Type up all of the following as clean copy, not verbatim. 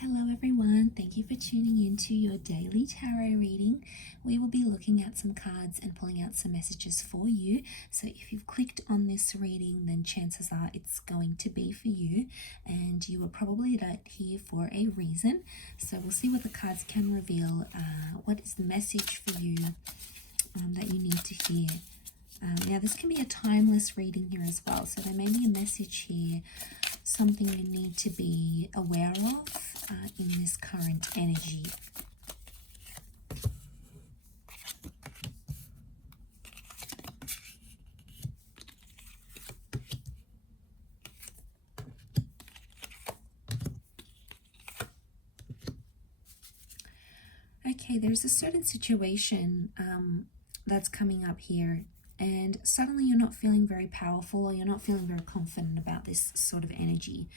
Hello everyone, thank you for tuning in to your daily tarot reading. We will be looking at some cards and pulling out some messages for you. So if you've clicked on this reading, then chances are it's going to be for you, and you were probably here for a reason. So we'll see what the cards can reveal. What is the message for you that you need to hear? Now this can be a timeless reading here as well, so there may be a message here, something you need to be aware of in this current energy. Okay, there's a certain situation that's coming up here, and suddenly you're not feeling very powerful, or you're not feeling very confident about this sort of energy.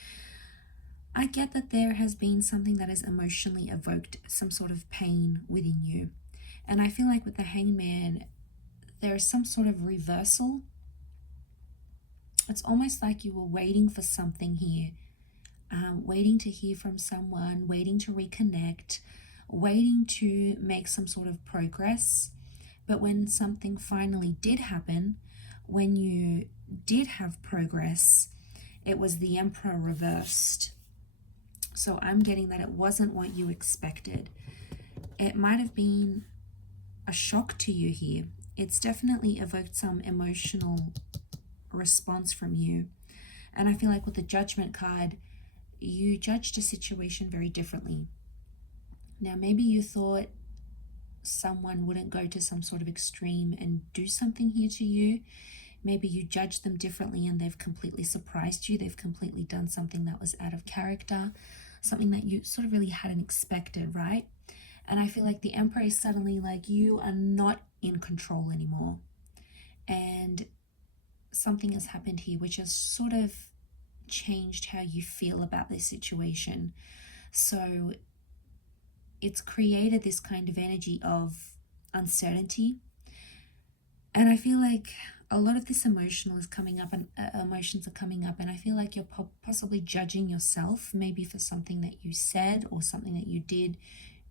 I get that there has been something that has emotionally evoked some sort of pain within you. And I feel like with the Hangman, there is some sort of reversal. It's almost like you were waiting for something here, waiting to hear from someone, waiting to reconnect, waiting to make some sort of progress. But when something finally did happen, when you did have progress, it was the Emperor reversed. So I'm getting that it wasn't what you expected. It might have been a shock to you here. It's definitely evoked some emotional response from you. And I feel like with the Judgment card, you judged a situation very differently. Now, maybe you thought someone wouldn't go to some sort of extreme and do something here to you. Maybe you judged them differently and they've completely surprised you. They've completely done something that was out of character, something that you sort of really hadn't expected, right? And I feel like the Emperor is suddenly like, you are not in control anymore. And something has happened here which has sort of changed how you feel about this situation. So it's created this kind of energy of uncertainty. And I feel like a lot of this emotional is coming up, and emotions are coming up, and I feel like you're possibly judging yourself, maybe for something that you said or something that you did.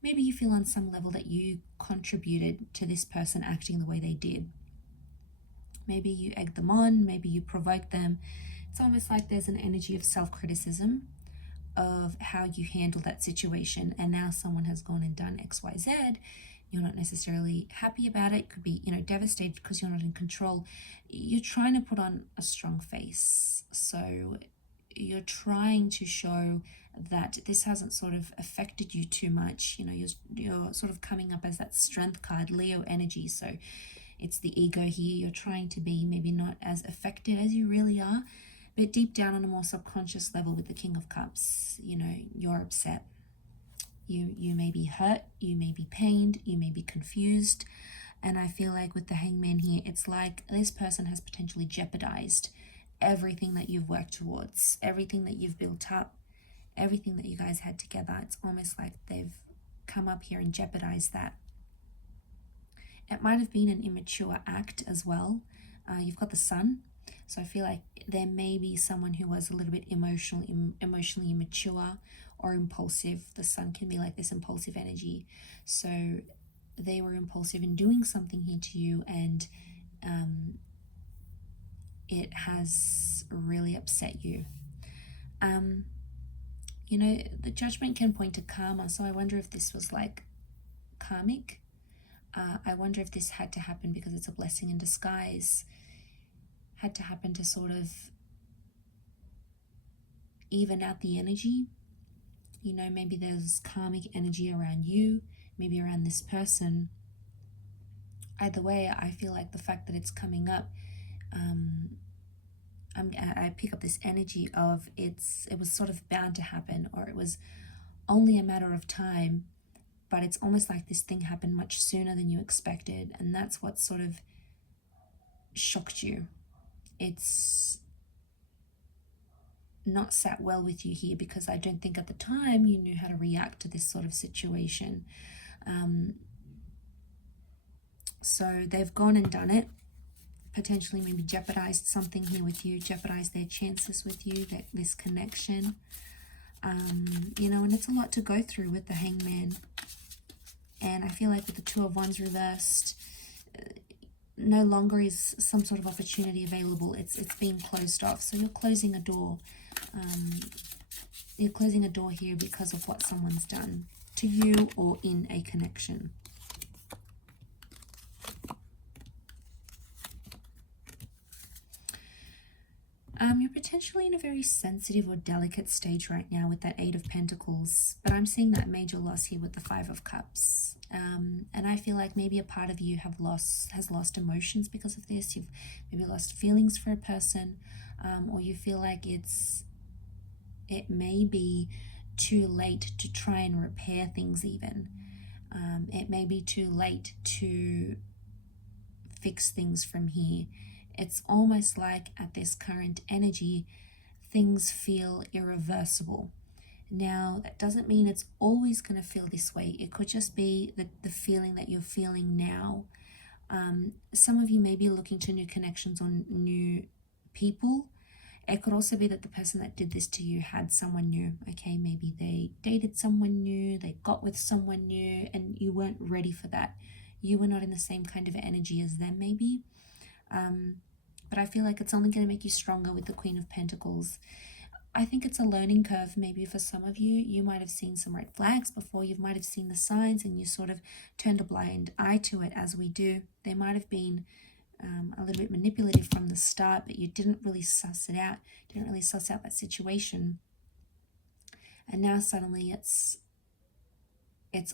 Maybe you feel on some level that you contributed to this person acting the way they did. Maybe you egged them on, maybe you provoked them. It's almost like there's an energy of self-criticism of how you handle that situation, and now someone has gone and done XYZ. You're not necessarily happy about it. It could be, devastated because you're not in control. You're trying to put on a strong face. So you're trying to show that this hasn't sort of affected you too much. You're sort of coming up as that strength card, Leo energy. So it's the ego here. You're trying to be maybe not as affected as you really are, but deep down on a more subconscious level with the King of Cups, you're upset. You may be hurt, you may be pained, you may be confused. And I feel like with the Hangman here, it's like this person has potentially jeopardized everything that you've worked towards, everything that you've built up, everything that you guys had together. It's almost like they've come up here and jeopardized that. It might have been an immature act as well. You've got the Sun. So I feel like there may be someone who was a little bit emotionally immature or impulsive. The Sun can be like this impulsive energy. So they were impulsive in doing something here to you, and it has really upset you. The Judgment can point to karma. So I wonder if this was like karmic. I wonder if this had to happen because it's a blessing in disguise. Had to happen to sort of even out the energy. Maybe there's karmic energy around you, maybe around this person. Either way, I feel like the fact that it's coming up, I pick up this energy of it was sort of bound to happen, or it was only a matter of time, but it's almost like this thing happened much sooner than you expected, and that's what sort of shocked you. It's not sat well with you here, because I don't think at the time you knew how to react to this sort of situation. So they've gone and done it, potentially maybe jeopardized something here with you, jeopardized their chances with you, this connection. You know, and it's a lot to go through with the Hangman. And I feel like with the Two of Wands reversed, no longer is some sort of opportunity available. It's being closed off. So you're closing a door. You're closing a door here because of what someone's done to you or in a connection. You're potentially in a very sensitive or delicate stage right now with that Eight of Pentacles, but I'm seeing that major loss here with the Five of Cups. And I feel like maybe a part of you has lost emotions because of this. You've maybe lost feelings for a person, or you feel like it may be too late to try and repair things even. It may be too late to fix things from here. It's almost like at this current energy, things feel irreversible. Now, that doesn't mean it's always going to feel this way. It could just be the feeling that you're feeling now. Some of you may be looking to new connections or new people. It could also be that the person that did this to you had someone new. Okay, maybe they dated someone new, they got with someone new, and you weren't ready for that. You were not in the same kind of energy as them, maybe. But I feel like it's only going to make you stronger with the Queen of Pentacles. I think it's a learning curve. Maybe for some of you, you might have seen some red flags before. You might have seen the signs and you sort of turned a blind eye to it, as we do. They might have been a little bit manipulative from the start, but you didn't really suss it out. Didn't really suss out that situation. And now suddenly it's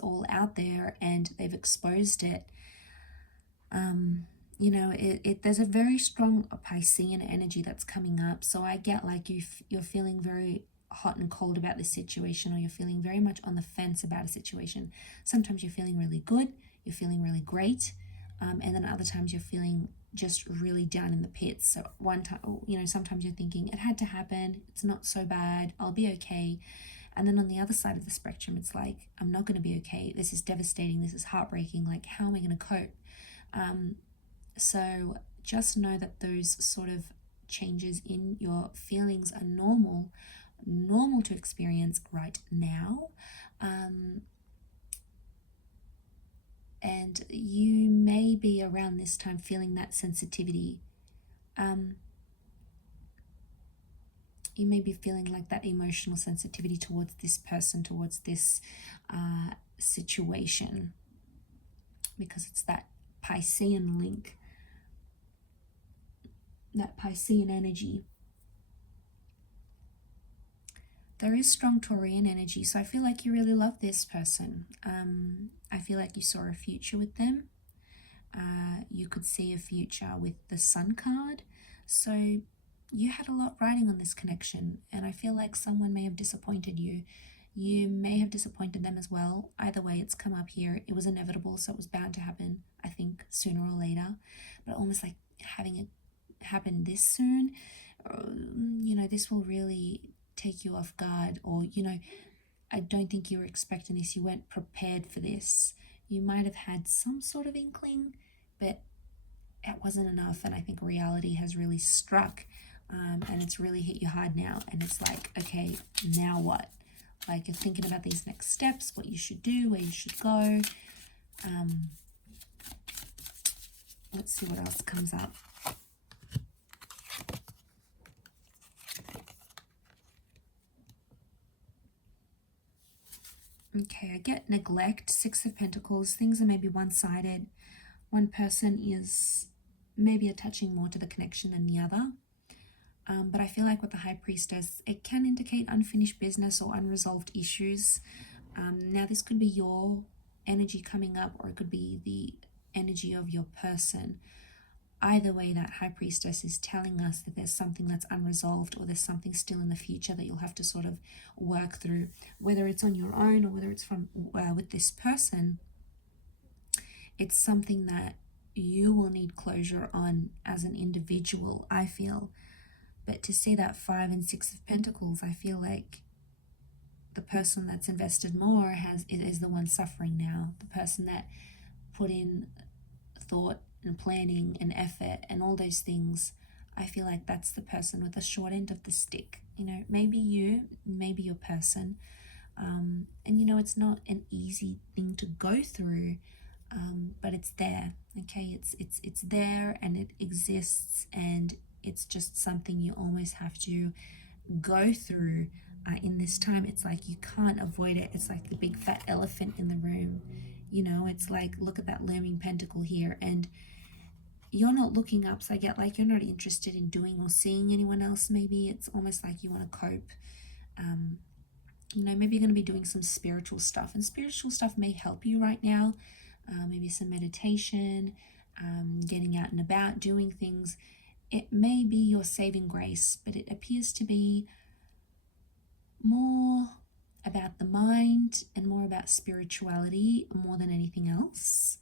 all out there and they've exposed it. You know, there's a very strong Piscean energy that's coming up. So I get like you're feeling very hot and cold about this situation, or you're feeling very much on the fence about a situation. Sometimes you're feeling really good, you're feeling really great, and then other times you're feeling just really down in the pits. So one time, you know, sometimes you're thinking it had to happen, it's not so bad, I'll be okay. And then on the other side of the spectrum, it's like, I'm not going to be okay, this is devastating, this is heartbreaking, like how am I going to cope? So just know that those sort of changes in your feelings are normal to experience right now. And you may be around this time feeling that sensitivity. You may be feeling like that emotional sensitivity towards this person, towards this situation, because it's that Piscean link, that Piscean energy. There is strong Taurian energy, so I feel like you really love this person. I feel like you saw a future with them. You could see a future with the Sun card. So you had a lot riding on this connection, and I feel like someone may have disappointed you. You may have disappointed them as well. Either way, it's come up here. It was inevitable, so it was bound to happen, I think, sooner or later. But almost like having it happen this soon, you know, this will really take you off guard. Or, you know, I don't think you were expecting this. You weren't prepared for this. You might have had some sort of inkling, but it wasn't enough. And I think reality has really struck, and it's really hit you hard now. And it's like, okay, now what? Like, you're thinking about these next steps, what you should do, where you should go. Let's see what else comes up. Okay, I get neglect, Six of Pentacles. Things are maybe one-sided. One person is maybe attaching more to the connection than the other. But I feel like with the High Priestess, it can indicate unfinished business or unresolved issues. Now, this could be your energy coming up, or it could be the energy of your person. Either way, that High Priestess is telling us that there's something that's unresolved, or there's something still in the future that you'll have to sort of work through, whether it's on your own or whether it's from with this person. It's something that you will need closure on as an individual, I feel. But to see that Five and Six of Pentacles, I feel like the person that's invested more is the one suffering now. The person that put in thought and planning and effort and all those things, I feel like that's the person with the short end of the stick. You know, maybe your person. And you know, it's not an easy thing to go through, but it's there. Okay, it's there and it exists, and it's just something you almost have to go through in this time. It's like you can't avoid it. It's like the big fat elephant in the room. You know, it's like, look at that looming pentacle here, and you're not looking up. So I get like you're not interested in doing or seeing anyone else. Maybe it's almost like you want to cope. You know, maybe you're going to be doing some spiritual stuff, and spiritual stuff may help you right now. Maybe some meditation, getting out and about, doing things. It may be your saving grace, but it appears to be more about the mind and more about spirituality more than anything else.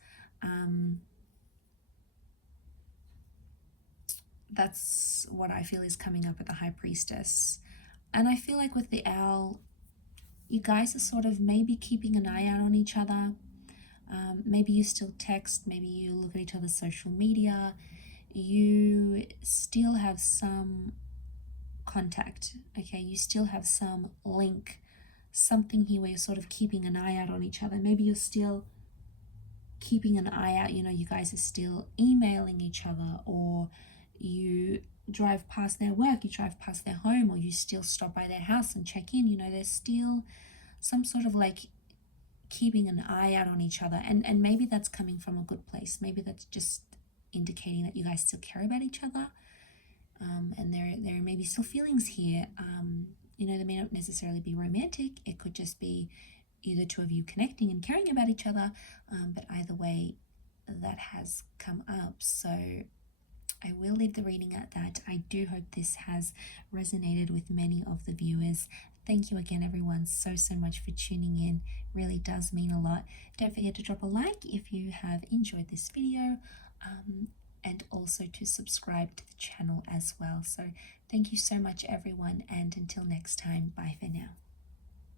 That's what I feel is coming up at the High Priestess. And I feel like with the Owl, you guys are sort of maybe keeping an eye out on each other. Maybe you still text, maybe you look at each other's social media. You still have some contact, okay? You still have some link, something here where you're sort of keeping an eye out on each other. Maybe you're still keeping an eye out, you know, you guys are still emailing each other, or you drive past their work, you drive past their home, or you still stop by their house and check in. You know, there's still some sort of like keeping an eye out on each other, and maybe that's coming from a good place. Maybe that's just indicating that you guys still care about each other, and there may be still feelings here. You know, they may not necessarily be romantic. It could just be either two of you connecting and caring about each other, but either way, that has come up. So I will leave the reading at that. I do hope this has resonated with many of the viewers. Thank you again, everyone, so much for tuning in. Really does mean a lot. Don't forget to drop a like if you have enjoyed this video, and also to subscribe to the channel as well. So thank you so much, everyone, and until next time, bye for now.